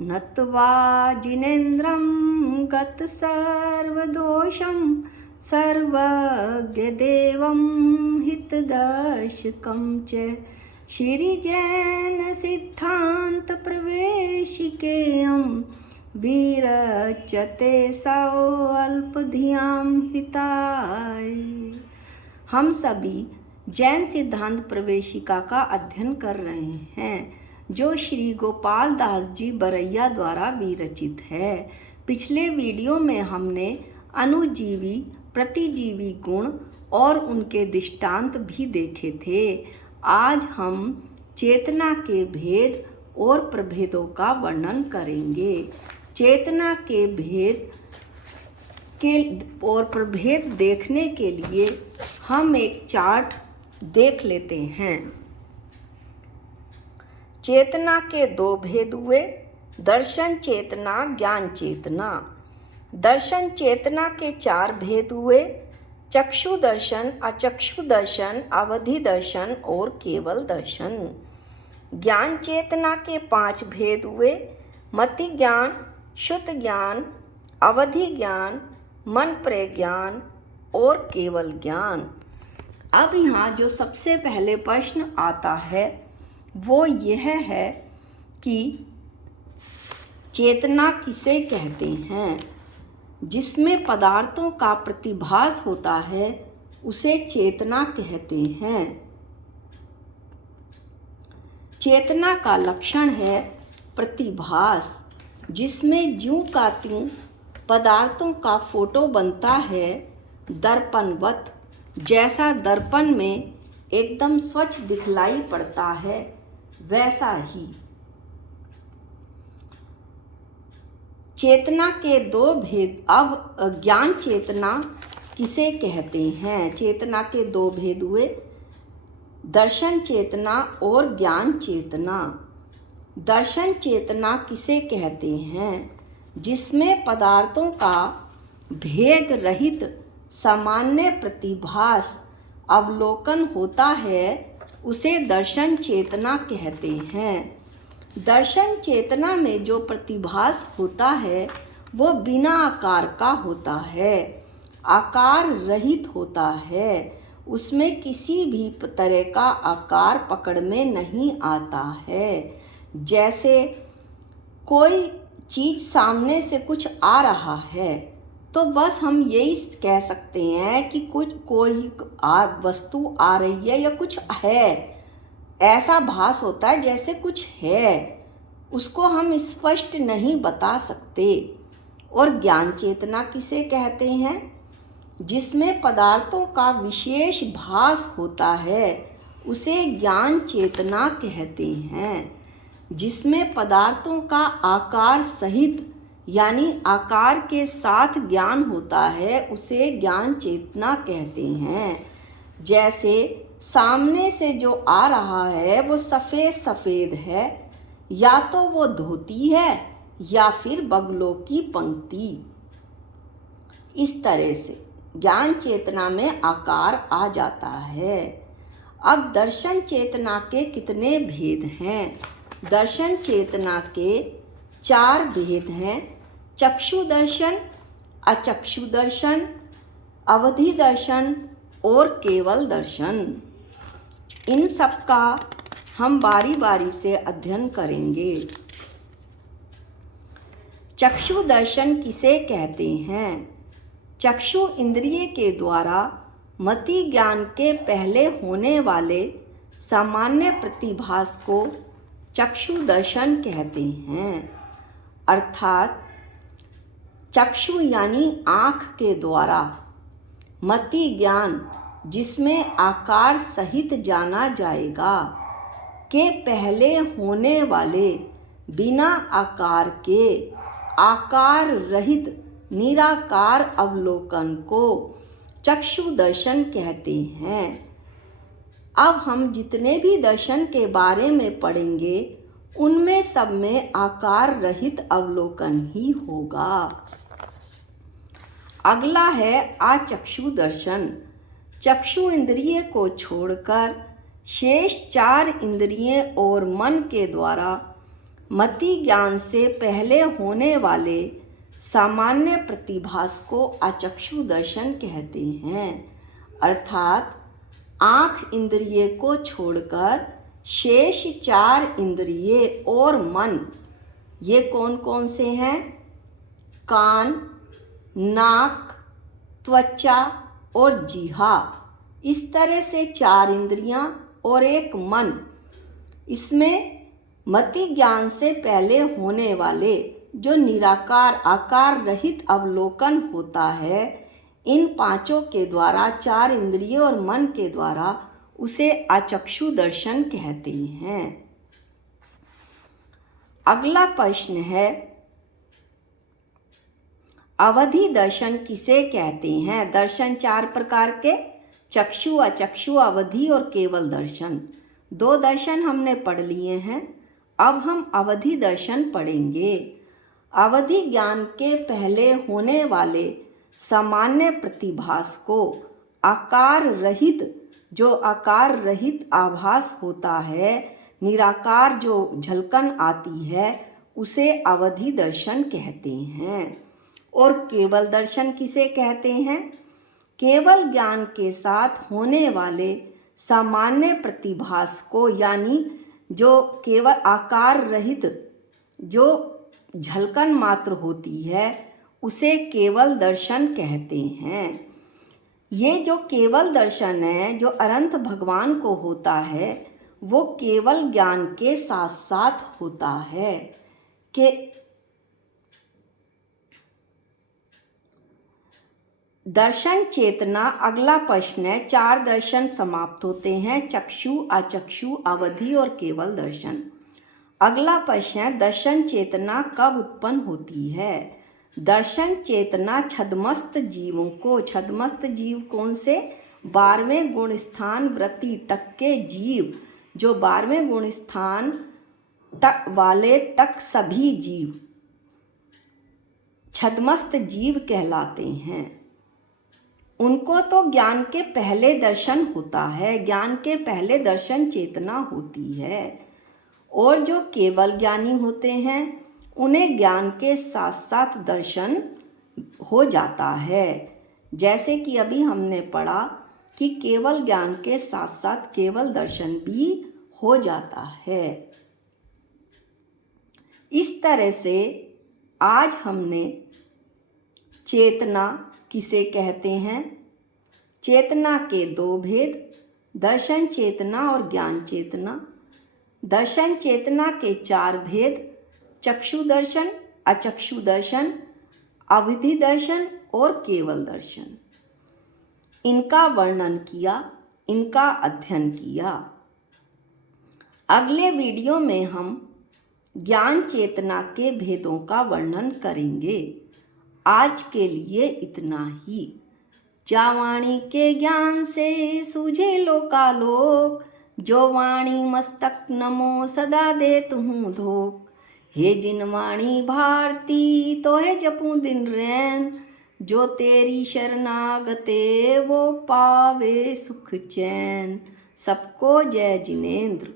नत्वा जिनेन्द्रं गतसर्वदोषं सर्वज्ञदेवं हितदर्शकं च श्रीजैनसिद्धान्तप्रवेशिकेयं विरचते सौअल्पधियां हिताय। हम सभी जैन सिद्धांत प्रवेशिका का अध्ययन कर रहे हैं जो श्री गोपाल दास जी बरैया द्वारा विरचित है। पिछले वीडियो में हमने अनुजीवी प्रतिजीवी गुण और उनके दृष्टांत भी देखे थे। आज हम चेतना के भेद और प्रभेदों का वर्णन करेंगे। चेतना के भेद और प्रभेद देखने के लिए हम एक चार्ट देख लेते हैं। चेतना के दो भेद हुए, दर्शन चेतना, ज्ञान चेतना। दर्शन चेतना के चार भेद हुए, चक्षु दर्शन, अचक्षु दर्शन, अवधि दर्शन और केवल दर्शन। ज्ञान चेतना के पांच भेद हुए, मति ज्ञान, शुद्ध ज्ञान, अवधि ज्ञान, मन प्रज्ञान और केवल ज्ञान। अब यहाँ जो सबसे पहले प्रश्न आता है वो यह है कि चेतना किसे कहते हैं। जिसमें पदार्थों का प्रतिभास होता है उसे चेतना कहते हैं। चेतना का लक्षण है प्रतिभास, जिसमें ज्यों का त्यों पदार्थों का फोटो बनता है दर्पणवत, जैसा दर्पण में एकदम स्वच्छ दिखलाई पड़ता है वैसा ही। चेतना के दो भेद। अब ज्ञान चेतना किसे कहते हैं। चेतना के दो भेद हुए, दर्शन चेतना और ज्ञान चेतना। दर्शन चेतना किसे कहते हैं। जिसमें पदार्थों का भेद रहित सामान्य प्रतिभास अवलोकन होता है उसे दर्शन चेतना कहते हैं। दर्शन चेतना में जो प्रतिभास होता है वो बिना आकार का होता है, आकार रहित होता है। उसमें किसी भी तरह का आकार पकड़ में नहीं आता है। जैसे कोई चीज़ सामने से कुछ आ रहा है तो बस हम यही कह सकते हैं कि कोई वस्तु आ रही है या कुछ है। ऐसा भास होता है जैसे कुछ है, उसको हम स्पष्ट नहीं बता सकते। और ज्ञान चेतना किसे कहते हैं। जिसमें पदार्थों का विशेष भास होता है उसे ज्ञान चेतना कहते हैं। जिसमें पदार्थों का आकार सहित यानी आकार के साथ ज्ञान होता है उसे ज्ञान चेतना कहते हैं। जैसे सामने से जो आ रहा है वो सफ़ेद सफ़ेद है, या तो वो धोती है या फिर बगलों की पंक्ति। इस तरह से ज्ञान चेतना में आकार आ जाता है। अब दर्शन चेतना के कितने भेद हैं। दर्शन चेतना के चार भेद हैं, चक्षु दर्शन, अचक्षु दर्शन, अवधि दर्शन और केवल दर्शन। इन सब का हम बारी बारी से अध्ययन करेंगे। चक्षु दर्शन किसे कहते हैं। चक्षु इंद्रिय के द्वारा मति ज्ञान के पहले होने वाले सामान्य प्रतिभास को चक्षु दर्शन कहते हैं। अर्थात चक्षु यानी आँख के द्वारा मति ज्ञान, जिसमें आकार सहित जाना जाएगा, के पहले होने वाले बिना आकार के आकार रहित निराकार अवलोकन को चक्षु दर्शन कहते हैं। अब हम जितने भी दर्शन के बारे में पढ़ेंगे उनमें सब में आकार रहित अवलोकन ही होगा। अगला है आचक्षु दर्शन। चक्षु इंद्रिय को छोड़कर शेष चार इंद्रियों और मन के द्वारा मति ज्ञान से पहले होने वाले सामान्य प्रतिभास को अचक्षु दर्शन कहते हैं। अर्थात आँख इंद्रिय को छोड़कर शेष 4 इंद्रिय और मन, ये कौन कौन से हैं? कान, नाक, त्वचा और जीहा, इस तरह से 4 इंद्रियां और एक मन। इसमें मति ज्ञान से पहले होने वाले जो निराकार आकार रहित अवलोकन होता है, इन 5 के द्वारा 4 इंद्रिय और मन के द्वारा उसे अचक्षु दर्शन कहते हैं। अगला प्रश्न है, अवधि दर्शन किसे कहते हैं? दर्शन 4 प्रकार के, चक्षु, अचक्षु, अवधि और केवल दर्शन। 2 दर्शन हमने पढ़ लिए हैं, अब हम अवधि दर्शन पढ़ेंगे। अवधि ज्ञान के पहले होने वाले सामान्य प्रतिभास को आकार रहित आभास होता है, निराकार जो झलकन आती है, उसे अवधि दर्शन कहते हैं। और केवल दर्शन किसे कहते हैं? केवल ज्ञान के साथ होने वाले सामान्य प्रतिभास को, यानी जो केवल आकार रहित जो झलकन मात्र होती है, उसे केवल दर्शन कहते हैं। ये जो केवल दर्शन है, जो अनंत भगवान को होता है, वो केवल ज्ञान के साथ साथ होता है। कि दर्शन चेतना, अगला प्रश्न है, 4 दर्शन समाप्त होते हैं, चक्षु, अचक्षु, अवधि और केवल दर्शन। अगला प्रश्न है, दर्शन चेतना कब उत्पन्न होती है? दर्शन चेतना छद्मस्त जीवों को, छद्मस्त जीव कौन से? 12वें गुण स्थान वृत्ति तक के जीव, जो 12वें गुण स्थान तक वाले तक सभी जीव छद्मस्त जीव कहलाते हैं। उनको तो ज्ञान के पहले दर्शन होता है, ज्ञान के पहले दर्शन चेतना होती है। और जो केवल ज्ञानी होते हैं, उन्हें ज्ञान के साथ साथ दर्शन हो जाता है। जैसे कि अभी हमने पढ़ा कि केवल ज्ञान के साथ साथ केवल दर्शन भी हो जाता है। इस तरह से आज हमने चेतना किसे कहते हैं, चेतना के 2 भेद, दर्शन चेतना और ज्ञान चेतना। दर्शन चेतना के 4 भेद, चक्षु दर्शन, अचक्षु दर्शन, अवधि दर्शन और केवल दर्शन। इनका वर्णन किया, इनका अध्ययन किया। अगले वीडियो में हम ज्ञान चेतना के भेदों का वर्णन करेंगे। आज के लिए इतना ही। जा वाणी के ज्ञान से सूझे लोकालोक, जो वाणी मस्तक नमो सदा देत हूँ धोख। हे जिन वाणी भारती तो है जपूं दिन रैन, जो तेरी शरणागते वो पावे सुख चैन। सबको जय जिनेंद्र।